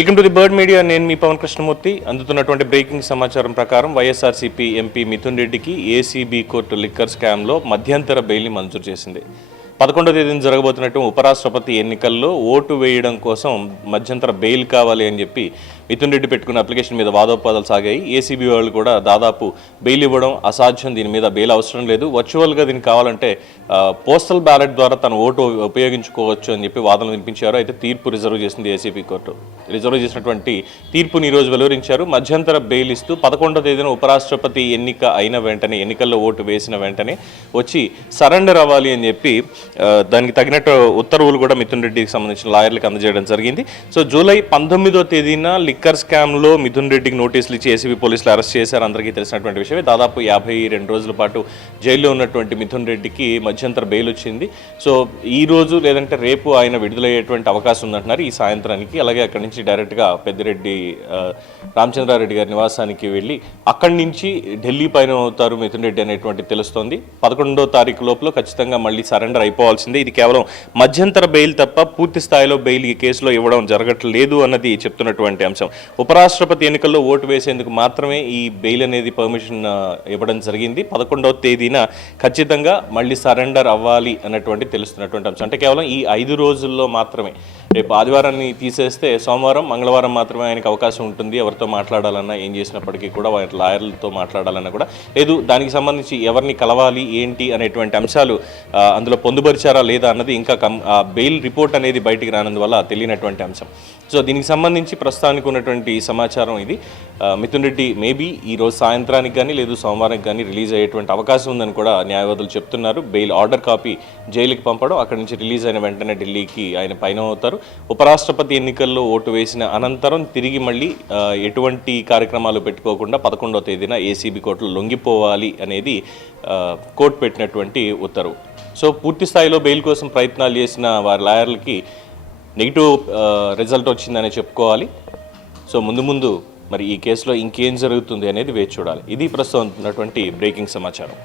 Welcome to the bird media. నేను మీ Pawan Krishnamurthy. అందుతున్నటువంటి breaking సమాచారం ప్రకారం వైఎస్ఆర్సీపీ ఎంపీ మిథున్ రెడ్డికి ఏసీబీ కోర్టు లిక్కర్ స్కామ్లో మధ్యంతర బెయిల్ని మంజూరు చేసింది. 11వ తేదీన జరగబోతున్నట్టు ఉపరాష్ట్రపతి ఎన్నికల్లో ఓటు వేయడం కోసం మధ్యంతర బెయిల్ కావాలి అని చెప్పి మిథున్ రెడ్డి పెట్టుకున్న అప్లికేషన్ మీద వాదోపవాదాలు సాగాయి. ఏసీబీ వాళ్ళు కూడా దాదాపు బెయిల్ ఇవ్వడం అసాధ్యం, దీని మీద బెయిల్ అవసరం లేదు, వర్చువల్గా దీనికి కావాలంటే పోస్టల్ బ్యాలెట్ ద్వారా తన ఓటు ఉపయోగించుకోవచ్చు అని చెప్పి వాదనలు వినిపించారు. అయితే తీర్పు రిజర్వ్ చేసింది ఏసీబీ కోర్టు. రిజర్వ్ చేసినటువంటి తీర్పుని ఈరోజు వెలువరించారు. మధ్యంతర బెయిల్ ఇస్తూ 11వ తేదీన ఉపరాష్ట్రపతి ఎన్నిక అయిన వెంటనే, ఎన్నికల్లో ఓటు వేసిన వెంటనే వచ్చి సరెండర్ అవ్వాలి అని చెప్పి దానికి తగినట్టు ఉత్తర్వులు కూడా మిథున్ రెడ్డికి సంబంధించిన లాయర్లకు అందజేయడం జరిగింది. సో జూలై 19వ తేదీన లిక్కర్ స్కామ్లో మిథున్ రెడ్డికి నోటీసులు ఇచ్చి ఏసీబీ పోలీసులు అరెస్ట్ చేశారు. అందరికీ తెలిసినటువంటి విషయమే. దాదాపు 52 రోజుల పాటు జైల్లో ఉన్నటువంటి మిథున్ రెడ్డికి మధ్యంతర బెయిల్ వచ్చింది. సో ఈ రోజు లేదంటే రేపు ఆయన విడుదలయ్యేటువంటి అవకాశం ఉందంటున్నారు ఈ సాయంత్రానికి. అలాగే అక్కడి నుంచి డైరెక్ట్గా పెద్దిరెడ్డి రామచంద్రారెడ్డి గారి నివాసానికి వెళ్ళి అక్కడి నుంచి ఢిల్లీ పైన అవుతారు మిథున్ రెడ్డి అనేటువంటి తెలుస్తోంది. 11వ తారీఖు లోపల ఖచ్చితంగా మళ్ళీ సరెండర్ అయిపోవాల్సిందే. ఇది కేవలం మధ్యంతర బెయిల్ తప్ప పూర్తి స్థాయిలో బెయిల్ ఈ కేసులో ఇవ్వడం జరగట్లేదు అన్నది చెప్తున్నటువంటి అంశం. ఉపరాష్ట్రపతి ఎన్నికల్లో ఓటు వేసేందుకు మాత్రమే ఈ బెయిల్ అనేది పర్మిషన్ ఇవ్వడం జరిగింది. 11వ తేదీన ఖచ్చితంగా మళ్ళీ సరెండర్ అవ్వాలి అన్నటువంటి తెలుస్తున్నటువంటి అంశం. అంటే కేవలం ఈ 5 రోజుల్లో మాత్రమే. రేపు ఆదివారాన్ని తీసేస్తే సోమవారం, మంగళవారం మాత్రమే ఆయనకు అవకాశం ఉంటుంది. ఎవరితో మాట్లాడాలన్నా, ఏం చేసినప్పటికీ కూడా వారి లాయర్లతో మాట్లాడాలన్నా కూడా లేదు. దానికి సంబంధించి ఎవరిని కలవాలి ఏంటి అనేటువంటి అంశాలు అందులో పొందుపరిచారా లేదా అన్నది ఇంకా బెయిల్ రిపోర్ట్ అనేది బయటికి రానందువల్ల తెలియనటువంటి అంశం. సో దీనికి సంబంధించి ప్రస్తుతానికి ఉన్నటువంటి సమాచారం ఇది. మిథున్ రెడ్డి మేబీ ఈరోజు సాయంత్రానికి కానీ లేదు సోమవారానికి కానీ రిలీజ్ అయ్యేటువంటి అవకాశం ఉందని కూడా న్యాయవాదులు చెప్తున్నారు. బెయిల్ ఆర్డర్ కాపీ జైలుకి పంపడం, అక్కడి నుంచి రిలీజ్ అయిన వెంటనే ఢిల్లీకి ఆయన పైన అవుతారు. ఉపరాష్ట్రపతి ఎన్నికల్లో ఓటు వేసిన అనంతరం తిరిగి మళ్ళీ ఎటువంటి కార్యక్రమాలు పెట్టుకోకుండా 11వ తేదీన ఏసీబీ కోర్టులో లొంగిపోవాలి అనేది కోర్టు పెట్టినటువంటి ఉత్తర్వు. సో పూర్తి స్థాయిలో బెయిల్ కోసం ప్రయత్నాలు చేసిన వారి లాయర్లకి నెగిటివ్ రిజల్ట్ వచ్చిందనే చెప్పుకోవాలి. సో ముందు మరి ఈ కేసులో ఇంకేం జరుగుతుంది అనేది వేచి చూడాలి. ఇది ప్రస్తుతం ఉన్నటువంటి బ్రేకింగ్ సమాచారం.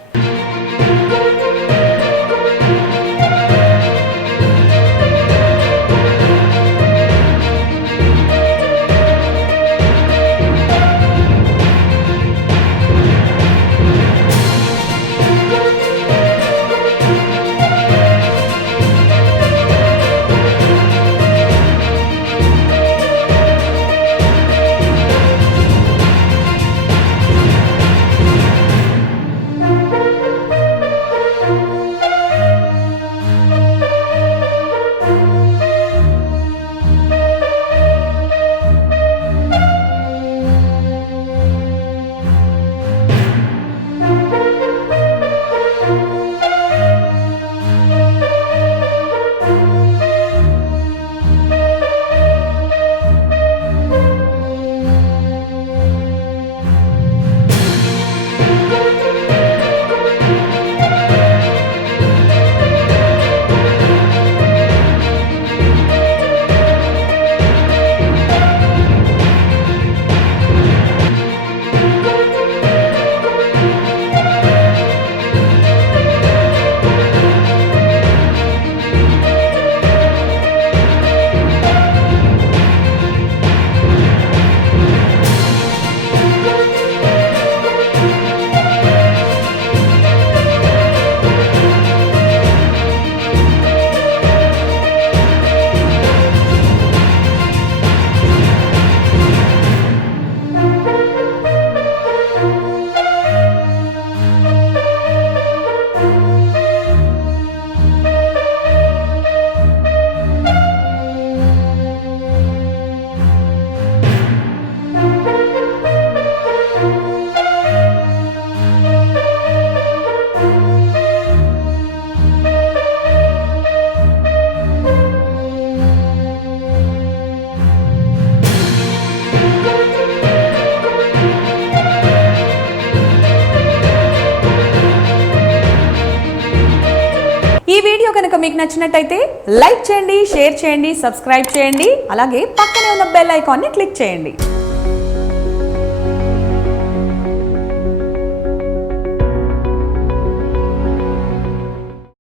ఈ వీడియో కనుక మీకు నచ్చినట్టయితే లైక్ చేయండి, షేర్ చేయండి, సబ్స్క్రైబ్ చేయండి. అలాగే పక్కనే ఉన్న బెల్ ఐకాన్ని క్లిక్ చేయండి.